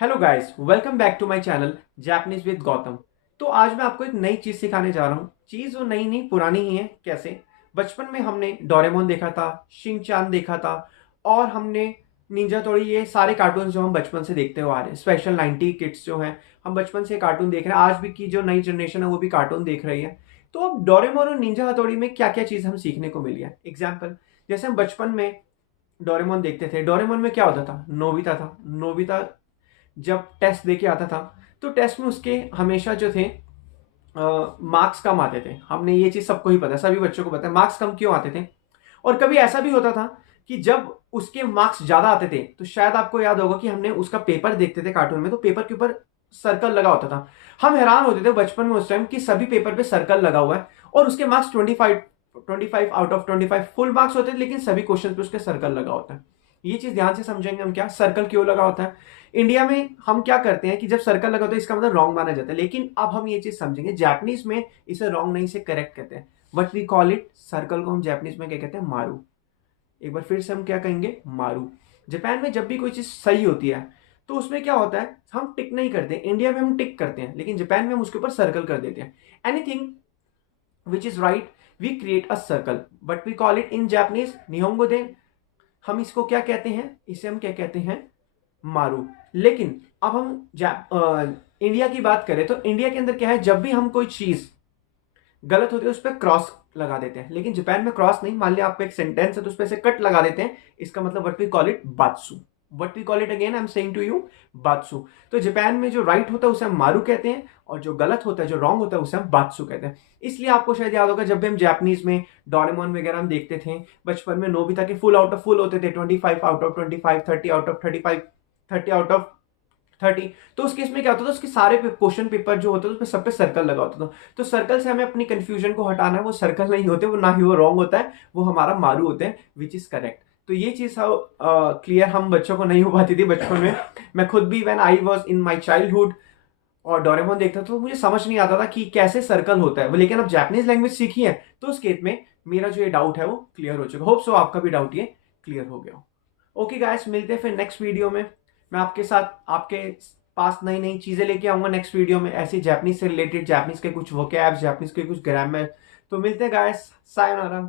Hello guys, welcome back to my channel Japanese with Gautam. तो आज मैं आपको एक नई चीज़ सिखाने जा रहा हूँ। चीज़ वो नई नहीं पुरानी ही है। कैसे? बचपन में हमने डोरेमोन देखा था, शिनचान देखा था, और हमने निंजा तोड़ी, ये सारे कार्टून जो हम बचपन से देखते हुए आ रहे हैं। स्पेशल 90 किड्स जो हैं, हम बचपन से कार्टून देख रहे हैं। आज भी की जो नई जनरेशन है वो भी कार्टून देख रही है। तो अब डोरेमोन और निंजा हथौड़ी में क्या क्या चीज़ हम सीखने को मिली है। एग्जाम्पल, जैसे हम बचपन में डोरेमोन देखते थे। डोरेमोन में क्या होता था? नोबिता था। नोबिता जब टेस्ट दे के आता था तो टेस्ट में उसके हमेशा जो थे मार्क्स कम आते थे। हमने ये चीज सबको ही पता है, सभी बच्चों को पता है मार्क्स कम क्यों आते थे। और कभी ऐसा भी होता था कि जब उसके मार्क्स ज्यादा आते थे तो शायद आपको याद होगा कि हमने उसका पेपर देखते थे कार्टून में, तो पेपर के ऊपर सर्कल लगा होता था। हम हैरान होते थे बचपन में उस टाइम कि सभी पेपर पे सर्कल लगा हुआ है और उसके marks 25 out of 25 full marks होते थे, लेकिन सभी क्वेश्चन पे उसके सर्कल लगा होता है। ये चीज ध्यान से समझेंगे हम, क्या सर्कल क्यों लगा होता है। इंडिया में हम क्या करते हैं कि जब सर्कल लगा होता है इसका मतलब रॉन्ग माना जाता है, लेकिन अब हम ये चीज समझेंगे जापानीज में इसे रॉन्ग नहीं से करेक्ट कहते हैं। What we call it, circle को हम जापानीज में क्या कहते हैं? मारू। एक बार फिर से हम क्या कहेंगे? मारू। जापान में जब भी कोई चीज सही होती है तो उसमें क्या होता है, हम टिक नहीं करते। इंडिया में हम टिक करते हैं, लेकिन जापान में हम उसके ऊपर सर्कल कर देते हैं। Anything which is right we create a circle, but we call it in Japanese nihongo दे। हम इसको क्या कहते हैं? इसे हम क्या कहते हैं? मारू। लेकिन अब हम इंडिया की बात करें तो इंडिया के अंदर क्या है, जब भी हम कोई चीज गलत होती है उस पर क्रॉस लगा देते हैं, लेकिन जापान में क्रॉस नहीं। मान लिया आपका एक सेंटेंस है तो उस पर से कट लगा देते हैं। इसका मतलब व्हाट वी कॉल इट बात्सु। What we call it again, I am saying to you, बात्सु। तो जापान में जो राइट होता है उसे हम मारू कहते हैं, और जो गलत होता है, जो रॉन्ग होता है, उसे हम बात्सु कहते हैं। इसलिए आपको शायद याद होगा जब भी हम जापानीज में डोरेमोन वगैरह हम देखते थे बचपन में, नोबिता के फुल आउट ऑफ फुल होते थे, 25 out of 25, 30 out of 35, 30 out of 30। तो उस केस में क्या होता था, उसके सारे क्वेश्चन पेपर जो होते थे उसमें सब पे सर्कल लगा होता था। तो सर्कल से हमें अपनी कंफ्यूजन को हटाना है। वो सर्कल नहीं होते, वो ना ही वो रॉन्ग होता है, वो हमारा मारू होते हैं, विच इज करेक्ट। तो ये चीज क्लियर हम बच्चों को नहीं हो पाती थी बचपन में। मैं खुद भी when I was in my childhood और डोरेमोन देखता था तो मुझे समझ नहीं आता था कि कैसे सर्कल होता है वो। लेकिन अब जापानीज लैंग्वेज सीखी है तो उस केस में मेरा जो ये डाउट है वो क्लियर हो चुका। होप सो आपका भी डाउट ये क्लियर हो गया हो। ओके गाइस, मिलते हैं फिर नेक्स्ट वीडियो में। मैं आपके साथ आपके पास नई नई चीजें लेके आऊंगा नेक्स्ट वीडियो में, ऐसी जापानीज से रिलेटेड, जापानीज के कुछ वोकैब्स, जापानीज के कुछ ग्रामर। तो मिलते हैं गाइस, सायोनारा।